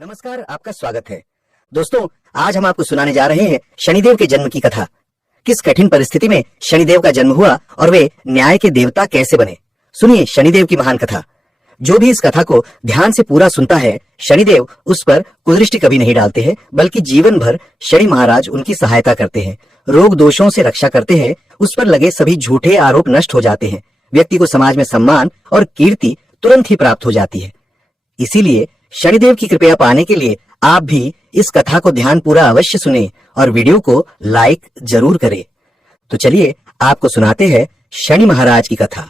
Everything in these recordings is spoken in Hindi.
नमस्कार, आपका स्वागत है। दोस्तों, आज हम आपको सुनाने जा रहे हैं शनिदेव के जन्म की कथा। किस कठिन परिस्थिति में शनिदेव का जन्म हुआ और वे न्याय के देवता कैसे बने। सुनिए शनिदेव की महान कथा। जो भी इस कथा को ध्यान से पूरा सुनता है, शनिदेव उस पर कुदृष्टि कभी नहीं डालते हैं, बल्कि जीवन भर शनि महाराज उनकी सहायता करते हैं, रोग दोषों से रक्षा करते हैं, उस पर लगे सभी झूठे आरोप नष्ट हो जाते हैं, व्यक्ति को समाज में सम्मान और कीर्ति तुरंत ही प्राप्त हो जाती है। इसीलिए शनिदेव की कृपया पाने के लिए आप भी इस कथा को ध्यान पूरा अवश्य सुने और वीडियो को लाइक जरूर करें। तो चलिए आपको सुनाते हैं शनि महाराज की कथा।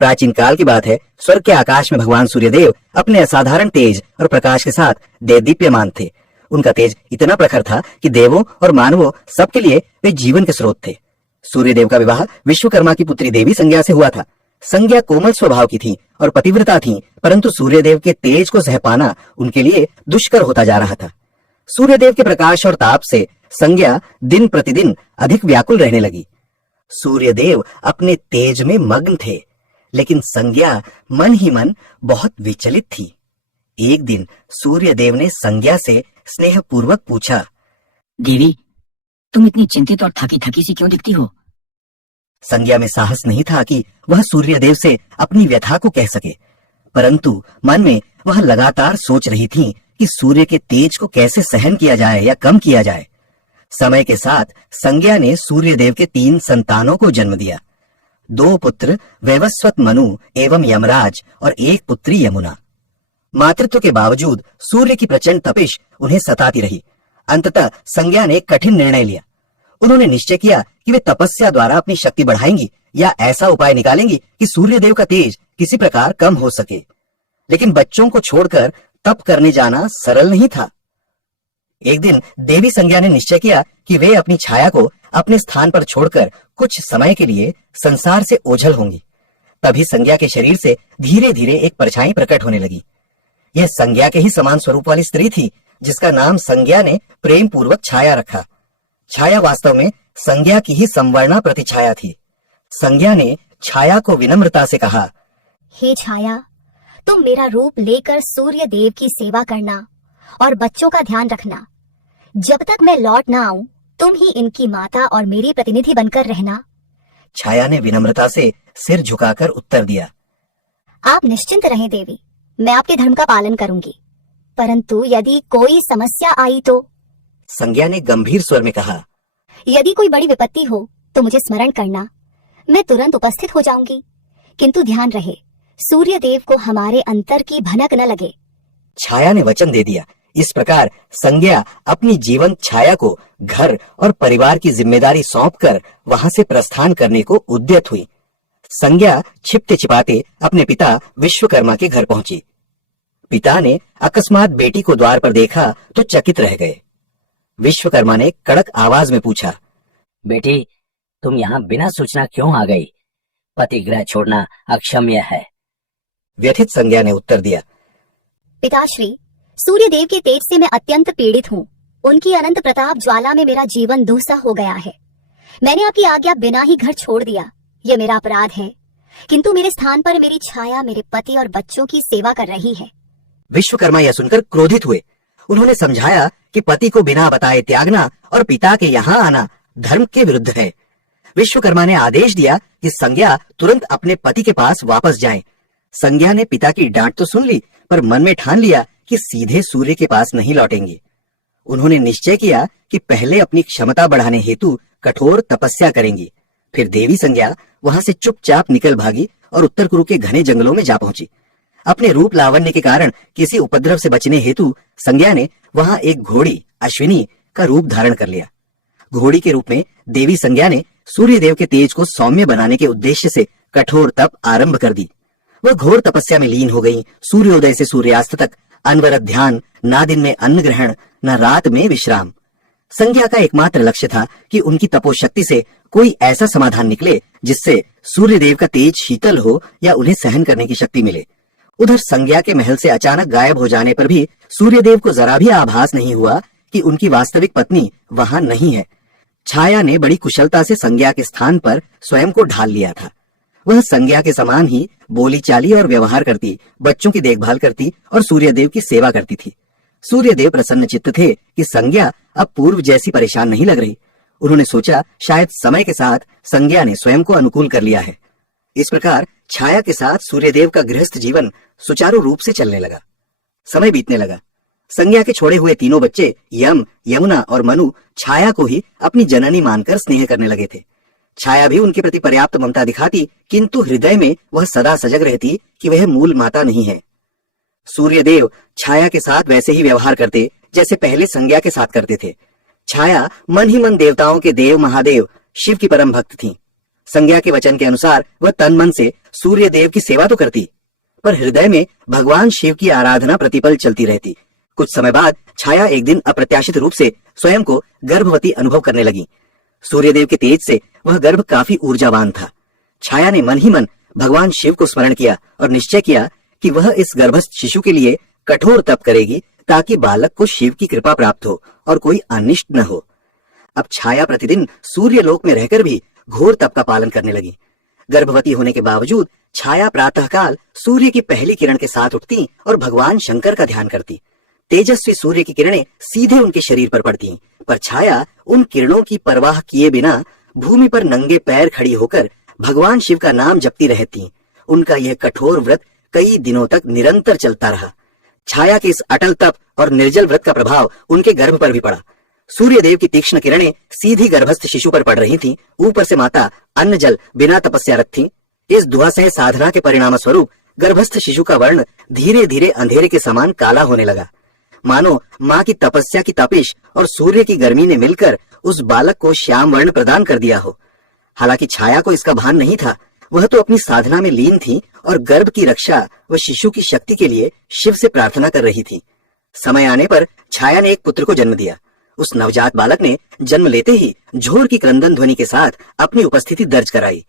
प्राचीन काल की बात है। स्वर्ग के आकाश में भगवान सूर्यदेव अपने असाधारण तेज और प्रकाश के साथ देदीप्यमान थे। उनका तेज इतना प्रखर था कि देवों और मानवों सबके लिए वे जीवन के स्रोत थे। सूर्यदेव का विवाह विश्वकर्मा की पुत्री देवी संज्ञा से हुआ था। संज्ञा कोमल स्वभाव की थी और पतिव्रता थी, परंतु सूर्यदेव के तेज को सह पाना उनके लिए दुष्कर होता जा रहा था। सूर्यदेव के प्रकाश और ताप से संज्ञा दिन प्रतिदिन अधिक व्याकुल रहने लगी। सूर्यदेव अपने तेज में मग्न थे, लेकिन संज्ञा मन ही मन बहुत विचलित थी। एक दिन सूर्यदेव ने संज्ञा से स्नेहपूर्वक पूछा, देवी, तुम इतनी चिंतित और थकी थकी सी क्यों दिखती हो? संज्ञा में साहस नहीं था कि वह सूर्यदेव से अपनी व्यथा को कह सके, परंतु मन में वह लगातार सोच रही थी कि सूर्य के तेज को कैसे सहन किया जाए या कम किया जाए। समय के साथ संज्ञा ने सूर्यदेव के 3 संतानों को जन्म दिया। 2 पुत्र वैवस्वत मनु एवं यमराज और 1 पुत्री यमुना। मातृत्व के बावजूद सूर्य की प्रचंड तपिश उन्हें सताती रही। अंततः संज्ञा ने एक कठिन निर्णय लिया। उन्होंने निश्चय किया कि वे तपस्या द्वारा अपनी शक्ति बढ़ाएंगी या ऐसा उपाय निकालेंगी कि सूर्यदेव का तेज किसी प्रकार कम हो सके। लेकिन बच्चों को छोड़कर तप करने जाना सरल नहीं था। एक दिन देवी संज्ञा ने निश्चय किया कि वे अपनी छाया को अपने स्थान पर छोड़कर कुछ समय के लिए संसार से ओझल होंगी। तभी संज्ञा के शरीर से धीरे धीरे एक परछाई प्रकट होने लगी। यह संज्ञा के ही समान स्वरूप वाली स्त्री थी, जिसका नाम संज्ञा ने प्रेम पूर्वक छाया रखा। छाया वास्तव में संज्ञा की ही संवर्णा प्रतिछाया थी। संज्ञा ने छाया को विनम्रता से कहा, हे छाया, तुम मेरा रूप लेकर सूर्य देव की सेवा करना और बच्चों का ध्यान रखना। जब तक मैं लौट ना आऊं, तुम ही इनकी माता और मेरी प्रतिनिधि बनकर रहना। छाया ने विनम्रता से सिर झुकाकर उत्तर दिया, आप निश्चिंत रहें देवी, मैं आपके धर्म का पालन करूंगी, परंतु यदि कोई समस्या आई तो? संज्ञा ने गंभीर स्वर में कहा, यदि कोई बड़ी विपत्ति हो तो मुझे स्मरण करना, मैं तुरंत उपस्थित हो जाऊंगी, किंतु ध्यान रहे सूर्य देव को हमारे अंतर की भनक न लगे। छाया ने वचन दे दिया। इस प्रकार संज्ञा अपनी जीवन छाया को घर और परिवार की जिम्मेदारी सौंपकर वहां से प्रस्थान करने को उद्यत हुई। संज्ञा छिपते छिपाते अपने पिता विश्वकर्मा के घर पहुंची। पिता ने अकस्मात बेटी को द्वार पर देखा तो चकित रह गए। विश्वकर्मा ने कड़क आवाज में पूछा, बेटी, तुम यहाँ बिना सूचना क्यों आ गई? पतिगृह छोड़ना अक्षम्य है। व्यथित संज्ञा ने उत्तर दिया, पिताश्री, सूर्य देव के तेज से मैं अत्यंत पीड़ित हूँ। उनकी अनंत प्रताप ज्वाला में मेरा जीवन दूसरा हो गया है। मैंने आपकी आज्ञा बिना ही घर छोड़ दिया, यह मेरा अपराध है, किंतु मेरे स्थान पर मेरी छाया मेरे पति और बच्चों की सेवा कर रही है। विश्वकर्मा यह सुनकर क्रोधित हुए। उन्होंने समझाया कि पति को बिना बताए त्यागना और पिता के यहाँ आना धर्म के विरुद्ध है। विश्वकर्मा ने आदेश दिया कि संज्ञा तुरंत अपने पति के पास वापस जाए। संज्ञा ने पिता की डांट तो सुन ली, पर मन में ठान लिया कि सीधे सूर्य के पास नहीं लौटेंगे। उन्होंने निश्चय किया कि पहले अपनी क्षमता बढ़ाने हेतु कठोर तपस्या करेंगी। फिर देवी संज्ञा वहां से चुपचाप निकल भागी और उत्तर कुरु के घने जंगलों में जा पहुंची। अपने रूप लावण्य के कारण किसी उपद्रव से बचने हेतु संज्ञा ने वहां एक घोड़ी अश्विनी का रूप धारण कर लिया। घोड़ी के रूप में देवी संज्ञा ने सूर्यदेव के तेज को सौम्य बनाने के उद्देश्य से कठोर तप आरंभ कर दी। वह घोर तपस्या में लीन हो गई। सूर्योदय से सूर्यास्त तक अनवरत ध्यान, ना दिन में अन्न ग्रहण, न रात में विश्राम। संज्ञा का एकमात्र लक्ष्य था कि उनकी तपोशक्ति से कोई ऐसा समाधान निकले जिससे सूर्यदेव का तेज शीतल हो या उन्हें सहन करने की शक्ति मिले। उधर संज्ञा के महल से अचानक गायब हो जाने पर भी सूर्यदेव को जरा भी आभास नहीं हुआ कि उनकी वास्तविक पत्नी वहां नहीं है। छाया ने बड़ी कुशलता से संज्ञा के स्थान पर स्वयं को ढाल लिया था। वह संज्ञा के समान ही बोली चाली और व्यवहार करती, बच्चों की देखभाल करती और सूर्यदेव की सेवा करती थी। सूर्यदेव प्रसन्न चित्त थे कि संज्ञा अब पूर्व जैसी परेशान नहीं लग रही। उन्होंने सोचा शायद समय के साथ संज्ञा ने स्वयं को अनुकूल कर लिया है। इस प्रकार छाया के साथ सूर्यदेव का गृहस्थ जीवन सुचारू रूप से चलने लगा। समय बीतने लगा। संज्ञा के छोड़े हुए तीनों बच्चे यम, यमुना और मनु छाया को ही अपनी जननी मानकर स्नेह करने लगे थे। छाया भी उनके प्रति पर्याप्त ममता दिखाती, किंतु हृदय में वह सदा सजग रहती कि वह मूल माता नहीं है। सूर्यदेव छाया के साथ वैसे ही व्यवहार करते जैसे पहले संज्ञा के साथ करते थे। छाया मन ही मन देवताओं के देव महादेव शिव की परम भक्त थी। संज्ञा के वचन के अनुसार वह तन मन से सूर्यदेव की सेवा तो करती, पर हृदय में भगवान शिव की आराधना प्रतिपल चलती रहती। कुछ समय बाद छाया एक दिन अप्रत्याशित रूप से स्वयं को गर्भवती अनुभव करने लगी। सूर्यदेव के तेज से वह गर्भ काफी ऊर्जावान था। छाया ने मन ही मन भगवान शिव को स्मरण किया और निश्चय किया कि वह इस गर्भस्थ शिशु के लिए कठोर तप करेगी ताकि बालक को शिव की कृपा प्राप्त हो और कोई अनिष्ट न हो। अब छाया प्रतिदिन सूर्यलोक में रहकर भी घोर तप का पालन करने लगी। गर्भवती होने के बावजूद छाया प्रातःकाल सूर्य की पहली किरण के साथ उठती और भगवान शंकर का ध्यान करती। तेजस्वी सूर्य की किरणें सीधे उनके शरीर पर पड़ती, पर छाया उन किरणों की परवाह किए बिना भूमि पर नंगे पैर खड़ी होकर भगवान शिव का नाम जपती रहती। उनका यह कठोर व्रत कई दिनों तक निरंतर चलता रहा। छाया के इस अटल तप और निर्जल व्रत का प्रभाव उनके गर्भ पर भी पड़ा। सूर्यदेव की तीक्ष्ण किरणें सीधी गर्भस्थ शिशु पर पड़ रही थीं। ऊपर से माता अन्न जल बिना तपस्यारत थीं। इस दुआसह साधना के परिणाम स्वरूप गर्भस्थ शिशु का वर्ण धीरे धीरे अंधेरे के समान काला होने लगा, मानो माँ की तपस्या की तपिश और सूर्य की गर्मी ने मिलकर उस बालक को श्याम वर्ण प्रदान कर दिया हो। हालांकि छाया को इसका भान नहीं था। वह तो अपनी साधना में लीन थी और गर्भ की रक्षा व शिशु की शक्ति के लिए शिव से प्रार्थना कर रही थी। समय आने पर छाया ने एक पुत्र को जन्म दिया। उस नवजात बालक ने जन्म लेते ही झोर की क्रंदन ध्वनि के साथ अपनी उपस्थिति दर्ज कराई।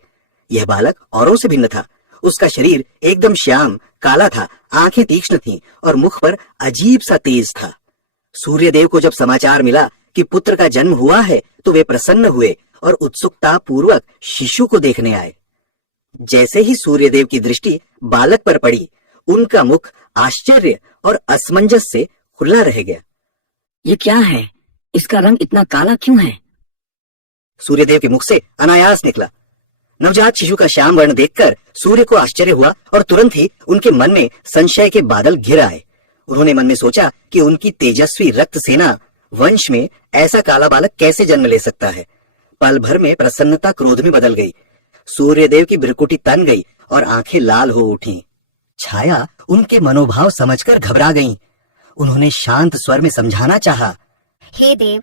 यह बालक औरों से भिन्न था। उसका शरीर एकदम श्याम काला था, आंखें तीक्ष्ण थीं और मुख पर अजीब सा तेज था। सूर्यदेव को जब समाचार मिला कि पुत्र का जन्म हुआ है तो वे प्रसन्न हुए और उत्सुकता पूर्वक शिशु को देखने आए। जैसे ही सूर्यदेव की दृष्टि बालक पर पड़ी, उनका मुख आश्चर्य और असमंजस से खुला रह गया। ये क्या है? इसका रंग इतना काला क्यों है? सूर्यदेव के मुख से अनायास निकला। नवजात शिशु का श्याम वर्ण देखकर सूर्य को आश्चर्य हुआ और तुरंत ही उनके मन में संशय के बादल घिर आए। उन्होंने मन में सोचा कि उनकी तेजस्वी रक्त सेना वंश में ऐसा काला बालक कैसे जन्म ले सकता है। पल भर में प्रसन्नता क्रोध में बदल गई। सूर्यदेव की भ्रुकुटी तन गई और आंखें लाल हो उठी। छाया उनके मनोभाव समझकर घबरा गईं। उन्होंने शांत स्वर में समझाना चाहा, हे देव,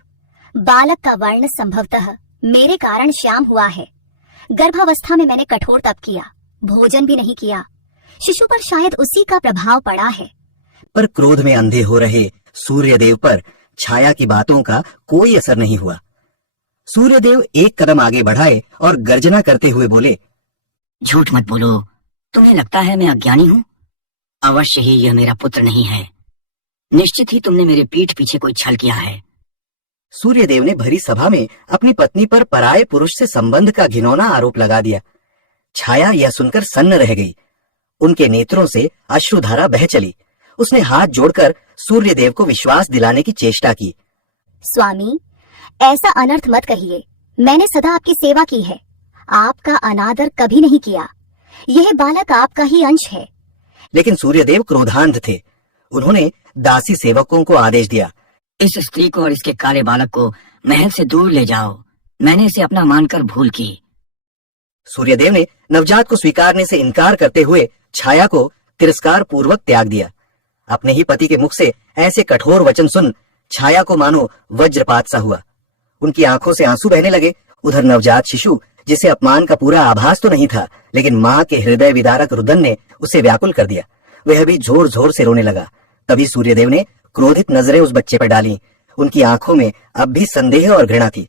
बालक का वर्ण संभवतः मेरे कारण श्याम हुआ है। गर्भावस्था में मैंने कठोर तप किया, भोजन भी नहीं किया। शिशु पर शायद उसी का प्रभाव पड़ा है। पर क्रोध में अंधे हो रहे सूर्यदेव पर छाया की बातों का कोई असर नहीं हुआ। सूर्यदेव एक कदम आगे बढ़ाए और गर्जना करते हुए बोले, झूठ मत बोलो। तुम्हें लगता है मैं अज्ञानी हूँ? अवश्य ही यह मेरा पुत्र नहीं है। निश्चित ही तुमने मेरे पीठ पीछे कोई छल किया है। सूर्यदेव ने भरी सभा में अपनी पत्नी पर पराये पुरुष से संबंध का घिनौना आरोप लगा दिया। छाया यह सुनकर सन्न रह गई। उनके नेत्रों से अश्रुधारा बह चली। उसने हाथ जोड़कर सूर्यदेव को विश्वास दिलाने की चेष्टा की। स्वामी, ऐसा अनर्थ मत कहिए। मैंने सदा आपकी सेवा की है, आपका अनादर कभी नहीं किया। यह बालक आपका ही अंश है। लेकिन सूर्यदेव क्रोधांध थे। उन्होंने दासी सेवकों को आदेश दिया, इस स्त्री को और इसके काले बालक को महल से दूर ले जाओ। मैंने इसे अपना मानकर भूल की। सूर्यदेव ने नवजात को स्वीकारने से इनकार करते हुए छाया को तिरस्कार पूर्वक त्याग दिया। अपने ही पति के मुख से ऐसे कठोर वचन सुन छाया को मानो वज्रपात सा हुआ। उनकी आंखों से आंसू बहने लगे। उधर नवजात शिशु, जिसे अपमान का पूरा आभास तो नहीं था, लेकिन माँ के हृदय विदारक रुदन ने उसे व्याकुल कर दिया। वह भी जोर जोर से रोने लगा। तभी सूर्यदेव ने क्रोधित नजरें उस बच्चे पर डाली। उनकी आंखों में अब भी संदेह और घृणा थी।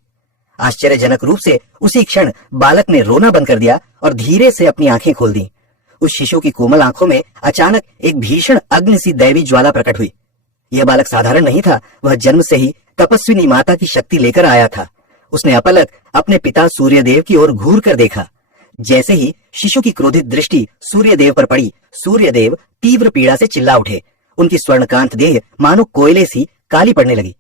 आश्चर्यजनक रूप से उसी क्षण बालक ने रोना बंद कर दिया और धीरे से अपनी आंखें खोल दी। उस शिशु की कोमल आंखों में अचानक एक भीषण अग्नि सी दैवी ज्वाला प्रकट हुई। यह बालक साधारण नहीं था। वह जन्म से ही तपस्विनी माता की शक्ति लेकर आया था। उसने अपलक अपने पिता सूर्यदेव की ओर घूर कर देखा। जैसे ही शिशु की क्रोधित दृष्टि सूर्यदेव पर पड़ी, सूर्यदेव तीव्र पीड़ा से चिल्ला उठे। उनकी स्वर्णकांत देह मानो कोयले सी काली पड़ने लगी।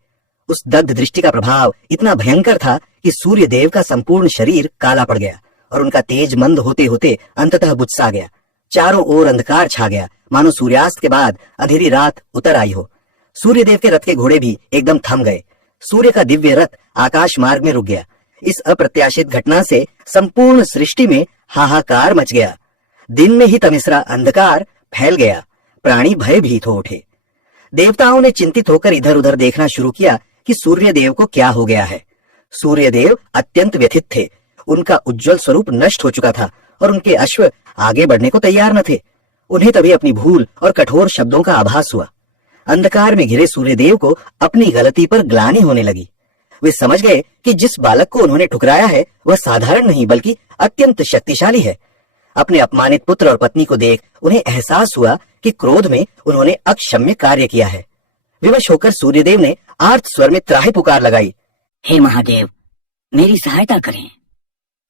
उस दग्ध दृष्टि का प्रभाव इतना भयंकर था कि सूर्य देव का संपूर्ण शरीर काला पड़ गया और उनका तेज मंद होते होते अंततः बुझसा गया। चारों ओर अंधकार छा गया, मानो सूर्यास्त के बाद अंधेरी रात उतर आई हो। सूर्यदेव के रथ के घोड़े भी एकदम थम गए। सूर्य का दिव्य रथ आकाश मार्ग में रुक गया। इस अप्रत्याशित घटना से संपूर्ण सृष्टि में हाहाकार मच गया। दिन में ही तमिसरा अंधकार फैल गया। प्राणी भयभीत हो उठे। देवताओं ने चिंतित होकर इधर उधर देखना शुरू किया कि सूर्यदेव को क्या हो गया है। सूर्यदेव अत्यंत व्यथित थे। उनका उज्जवल स्वरूप नष्ट हो चुका था और उनके अश्व आगे बढ़ने को तैयार न थे। उन्हें तभी अपनी भूल और कठोर शब्दों का आभास हुआ। अंधकार में घिरे सूर्यदेव को अपनी गलती पर ग्लानि होने लगी। वे समझ गए कि जिस बालक को उन्होंने ठुकराया है वह साधारण नहीं बल्कि अत्यंत शक्तिशाली है। अपने अपमानित पुत्र और पत्नी को देख उन्हें एहसास हुआ कि क्रोध में उन्होंने अक्षम्य कार्य किया है। विवश होकर सूर्यदेव ने आर्त स्वर में त्राहि पुकार लगाई, हे महादेव, मेरी सहायता करें,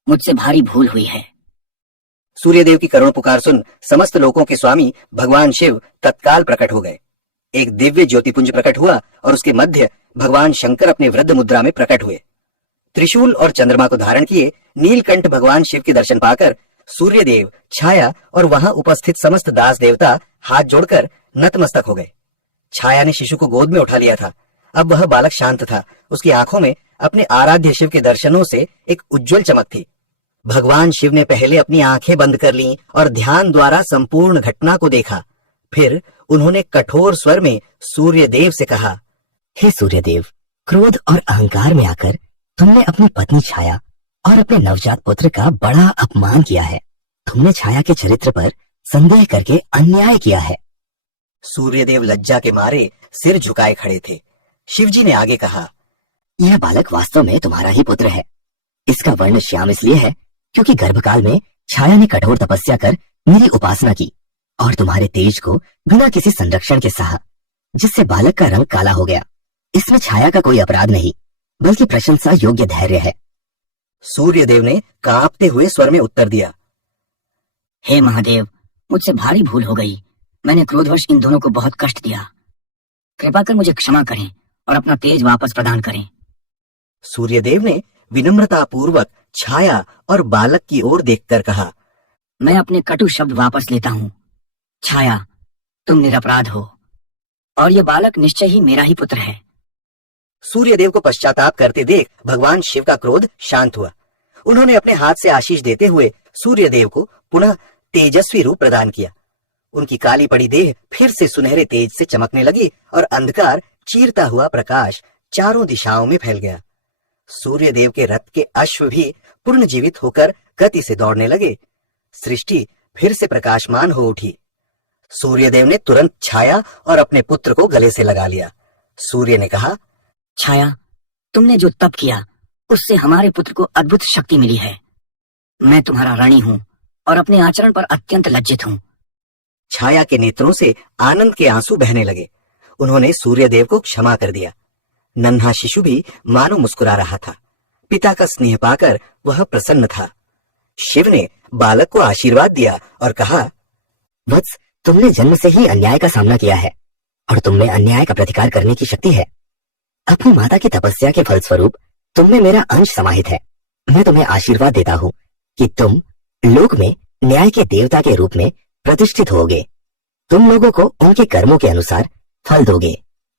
मुझसे भारी भूल हुई है। सूर्यदेव की करुण पुकार सुन समस्त लोकों के स्वामी भगवान शिव तत्काल प्रकट हो गए। एक दिव्य ज्योतिपुंज प्रकट हुआ और उसके मध्य भगवान शंकर अपने वृद्ध मुद्रा में प्रकट हुए। त्रिशूल और चंद्रमा को धारण किए नीलकंठ भगवान शिव के दर्शन पाकर सूर्यदेव, छाया और वहां उपस्थित समस्त दास देवता हाथ जोड़कर नतमस्तक हो गए। छाया ने शिशु को गोद में उठा लिया था। अब वह बालक शांत था। उसकी आंखों में अपने आराध्य शिव के दर्शनों से एक उज्जवल चमक थी। भगवान शिव ने पहले अपनी आंखें बंद कर लीं और ध्यान द्वारा संपूर्ण घटना को देखा। फिर उन्होंने कठोर स्वर में सूर्यदेव से कहा, हे सूर्यदेव, क्रोध और अहंकार में आकर तुमने अपनी पत्नी छाया और अपने नवजात पुत्र का बड़ा अपमान किया है। तुमने छाया के चरित्र पर संदेह करके अन्याय किया है। सूर्यदेव लज्जा के मारे सिर झुकाए खड़े थे। शिवजी ने आगे कहा, यह बालक वास्तव में तुम्हारा ही पुत्र है। इसका वर्ण श्याम इसलिए है क्योंकि गर्भकाल में छाया ने कठोर तपस्या कर मेरी उपासना की और तुम्हारे तेज को बिना किसी संरक्षण के सहा, जिससे बालक का रंग काला हो गया। इसमें छाया का कोई अपराध नहीं बल्कि प्रशंसा योग्य धैर्य है। सूर्यदेव ने कांपते हुए स्वर में उत्तर दिया, हे महादेव, मुझसे भारी भूल हो गई। मैंने क्रोधवश इन दोनों को बहुत कष्ट दिया। कृपा कर मुझे क्षमा करें और अपना तेज वापस प्रदान करें। सूर्यदेव ने विनम्रता पूर्वक छाया और बालक की ओर देखकर कहा, मैं अपने कटु शब्द वापस लेता हूँ। छाया, तुम निरपराध हो और यह बालक निश्चय ही मेरा ही पुत्र है। सूर्यदेव को पश्चाताप करते देख भगवान शिव का क्रोध शांत हुआ। उन्होंने अपने हाथ से आशीष देते हुए सूर्यदेव को पुनः तेजस्वी रूप प्रदान किया। उनकी काली पड़ी देह फिर से सुनहरे तेज से चमकने लगी और अंधकार चीरता हुआ प्रकाश चारों दिशाओं में फैल गया। सूर्यदेव के रथ के अश्व भी पूर्ण जीवित होकर गति से दौड़ने लगे। सृष्टि फिर से प्रकाशमान हो उठी। सूर्यदेव ने तुरंत छाया और अपने पुत्र को गले से लगा लिया। सूर्य ने कहा, छाया, तुमने जो तप किया उससे हमारे पुत्र को अद्भुत शक्ति मिली है। मैं तुम्हारा ऋणी हूँ और अपने आचरण पर अत्यंत लज्जित हूँ। छाया के नेत्रों से आनंद के आंसू बहने लगे। उन्होंने सूर्यदेव को क्षमा कर दिया। नन्हा शिशु भी मानो मुस्कुरा रहा था। पिता का स्नेह पाकर वह प्रसन्न था। शिव ने बालक को आशीर्वाद दिया और कहा, वत्स, तुमने जन्म से ही अन्याय का सामना किया है और तुम में अन्याय का प्रतिकार करने की शक्ति है। अपनी माता की तपस्या के फलस्वरूप तुम में मेरा अंश समाहित है। मैं तुम्हें आशीर्वाद देता हूँ कि तुम लोक में न्याय के देवता के रूप में प्रतिष्ठित होगे। तुम लोगों को उनके कर्मों के अनुसार फल दोगे,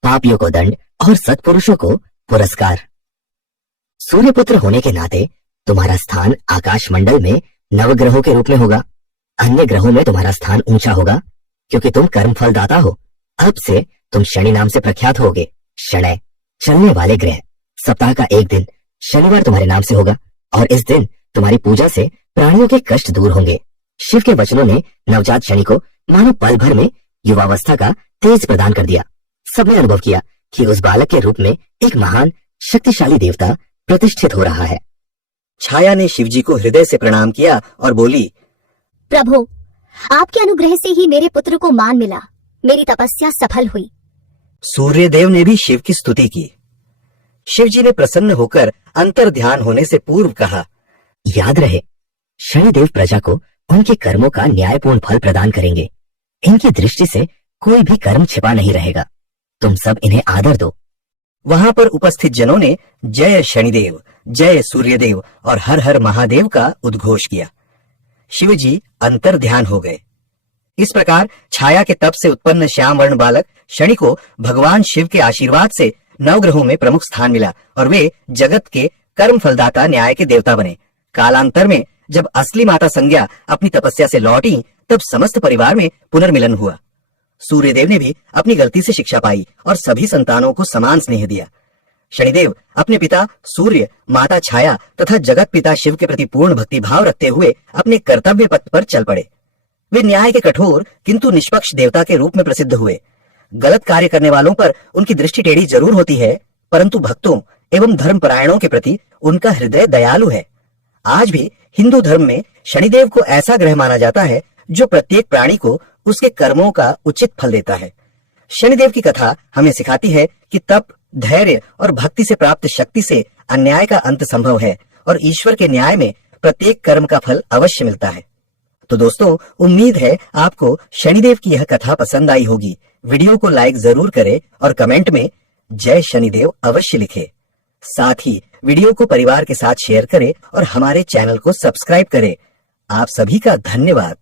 पापियों को दंड और सत्पुरुषों को पुरस्कार। सूर्यपुत्र होने के नाते तुम्हारा स्थान आकाश मंडल में नवग्रहों के रूप में होगा। अन्य ग्रहों में तुम्हारा स्थान ऊंचा होगा क्योंकि तुम कर्म फलदाता हो। अब से तुम शनि नाम से प्रख्यात होगे। शनय, चलने वाले ग्रह। सप्ताह का एक दिन शनिवार तुम्हारे नाम से होगा और इस दिन तुम्हारी पूजा से प्राणियों के कष्ट दूर होंगे। शिव के वचनों ने नवजात शनि को मानो पल भर में युवावस्था का तेज प्रदान कर दिया। सबने अनुभव किया कि उस बालक के रूप में एक महान शक्तिशाली देवता प्रतिष्ठित हो रहा है। छाया ने शिवजी को हृदय से प्रणाम किया और बोली, प्रभु, आपके अनुग्रह से ही मेरे पुत्र को मान मिला। मेरी तपस्या सफल हुई। सूर्यदेव ने भी शिव की स्तुति की। शिवजी ने प्रसन्न होकर अंतर ध्यान होने से पूर्व कहा, याद रहे, शनिदेव प्रजा को उनके कर्मों का न्यायपूर्ण फल प्रदान करेंगे। इनकी दृष्टि से कोई भी कर्म छिपा नहीं रहेगा। तुम सब इन्हें आदर दो। वहां पर उपस्थित जनों ने जय शनिदेव, जय सूर्यदेव और हर हर महादेव का उद्घोष किया। शिवजी अंतर ध्यान हो गए। इस प्रकार छाया के तप से उत्पन्न श्याम वर्ण बालक शनि को भगवान शिव के आशीर्वाद से नवग्रहों में प्रमुख स्थान मिला और वे जगत के कर्म फलदाता न्याय के देवता बने। कालांतर में जब असली माता संज्ञा अपनी तपस्या से लौटी तब समस्त परिवार में पुनर्मिलन हुआ। सूर्यदेव ने भी अपनी गलती से शिक्षा पाई और सभी संतानों को समान स्नेह दिया। शनिदेव अपने पिता सूर्य, माता छाया तथा जगत पिता शिव के प्रति पूर्ण भक्ति भाव रखते हुए अपने कर्तव्य पथ पर चल पड़े। वे न्याय के कठोर किंतु निष्पक्ष देवता के रूप में प्रसिद्ध हुए। गलत कार्य करने वालों पर उनकी दृष्टि टेढ़ी जरूर होती है, परंतु भक्तों एवं धर्मपरायणों के प्रति उनका हृदय दयालु है। आज भी हिंदू धर्म में शनिदेव को ऐसा ग्रह माना जाता है जो प्रत्येक प्राणी को उसके कर्मों का उचित फल देता है। शनिदेव की कथा हमें सिखाती है कि तप, धैर्य और भक्ति से प्राप्त शक्ति से अन्याय का अंत संभव है और ईश्वर के न्याय में प्रत्येक कर्म का फल अवश्य मिलता है। तो दोस्तों, उम्मीद है आपको शनिदेव की यह कथा पसंद आई होगी। वीडियो को लाइक जरूर करें और कमेंट में जय शनिदेव अवश्य लिखें। साथ ही वीडियो को परिवार के साथ शेयर करें और हमारे चैनल को सब्सक्राइब करें। आप सभी का धन्यवाद।